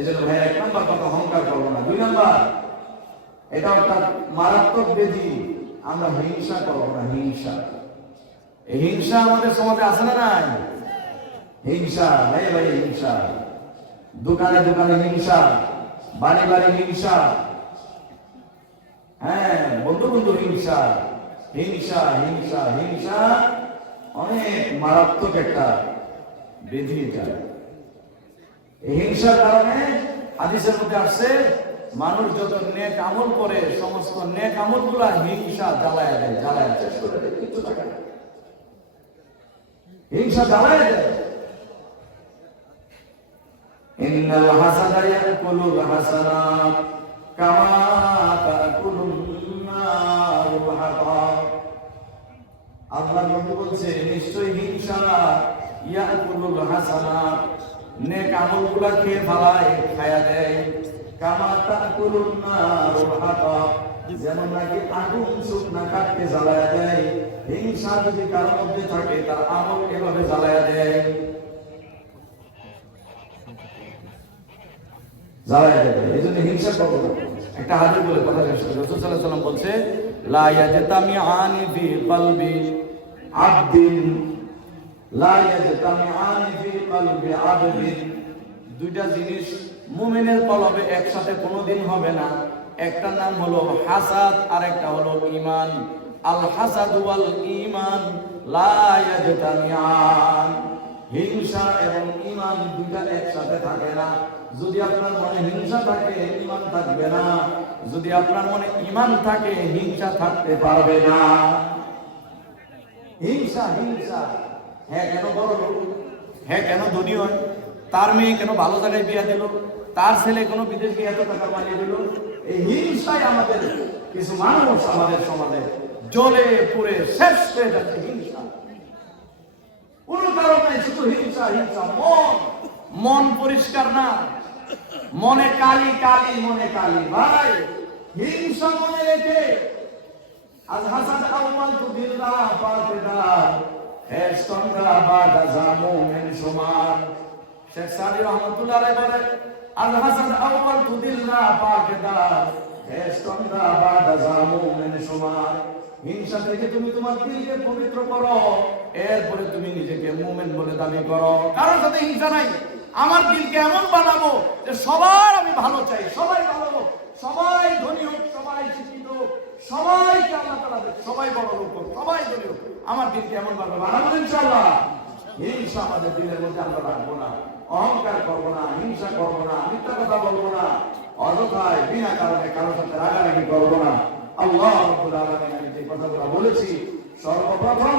এই জন্য ভাই 1 নম্বর কথা অহংকার করবো না। 2 নম্বর, এটা একটা মারাত্মক ব্যাধি, আমরা হিংসা করবো না। হিংসা, এই হিংসা আমাদের সমাজে আছে না নাই? হিংসা, ভাই ভাই হিংসা, দোকানে দোকানে হিংসা, বাড়ি বাড়ি হিংসা, হ্যাঁ বন্ধু বন্ধু হিংসা, হিংসা হিংসা হিংসা অনেক মারাত্মক একটা ব্যাধি এটা। এই হিংসার কারণে হাদিসের মধ্যে আসছে, মানুষ যত নেক আমল করে সমস্ত নেক আমল গুলা হিংসা জ্বালায় দেয়, জ্বালায় শেষ করে দেয়, কিচ্ছু থাকে না। হিংসা জ্বালায় দেয়। ইন্নাল হাসাদা ইয়াকুলুল হাসানাত কামা তাকুলুন নারুল হাতাব। আল্লাহ নবী বলছে, নিশ্চয়ই হিংসা ইয়াকুলুল হাসানাত, নেক আমলগুলা খেয়ে ফেলায়, খায়া দেয়। কামা তাকুলুন নারুল হাতাব, যেমন নাকি আগুন শুকনা কাঠকে জ্বালায়া দেয়। হিংসা যদি কারোর মধ্যে থাকে, তার আমল এভাবে জ্বালায়া দেয়, জ্বালায়া দেয়। এই জন্য হিংসা করবো না। একটা হাদিস বলে কথা শেষ করি। রাসূল সাল্লাল্লাহু আলাইহি ওয়াসাল্লাম বলছে, লা ইয়াজতামিআনি ফি কলবি আবদিন, লা ইয়াজতামিআনি ফি কলবি আবদিন, দুইটা জিনিস মুমিনের কলবে একসাথে কোনোদিন হবে না। একটা নাম হলো হাসাদ, আর একটা হলো ঈমান। আল হাসাদ ওয়াল ঈমান লা ইয়াজতামিআন, হিংসা এবং ঈমান দুইটা একসাথে থাকে না। যদি আপনার মনে হিংসা থাকে, ঈমান থাকবে না। যদি আপনার মনে ঈমান থাকে, হিংসা থাকতে পারবে না। হিংসা হিংসা, হ্যাঁ কেন বড় লোক, হ্যাঁ কেন ধনী হয়, তার মেয়ে কেন ভালো জায়গায় বিয়া দিল, তার ছেলে কোনো বিদেশ গিয়ে এত টাকা বানিয়ে দিল। এই হিংসাই আমাদের কিছু মানুষ আমাদের সমাজে জ্বলে পুড়ে শেষ হয়ে যাচ্ছে। হিংসা কোন কারণ নাই, শুধু হিংসা হিংসা। মন পরিষ্কার না, মনে কালি কালি, মনে কালি। ভাই হিংসা মনে রেখে আজ হাসাদ আউয়াল তুদিল্লা ফাতিদা এস্তন্দ্রা বাদা জামুন সুমার। শেখ সাদি রহমাতুল্লাহ আলাইহি বলেন, আল হাসাদ আউয়াল তুদিল্লা ফাতিদা এস্তন্দ্রা বাদা জামুন সুমার। হিংসা থেকে তুমি তোমার দিলকে পবিত্র করো, এরপরে তুমি নিজেকে মুমিন বলে দাবি করো। কারোর সাথে হিংসা নাই। আমার দিলকে এমন বানাবো যে সবার আমি ভালো চাই, সবাই ভালো হোক, সবাই ধনী হোক, সবাই শিক্ষিত হোক, সবাইকে আল্লাহ তাআলা দেখ, সবাই বড় লোক হোক, সবাই ধনী হোক। আমার দিলকে এমন বানাবো ইনশাআল্লাহ। হিংসা আমাদের দিলের মধ্যে আমরা রাখবো না, অহংকার করবো না, হিংসা করবো না, মিথ্যা কথা বলবো না, অযথায় বিনা কারণে কারোর সাথে রাগারাগি করবো না। আল্লাহ রাব্বুল আলামিন, আমি যে কথাগুলো বলেছি সর্বপ্রথম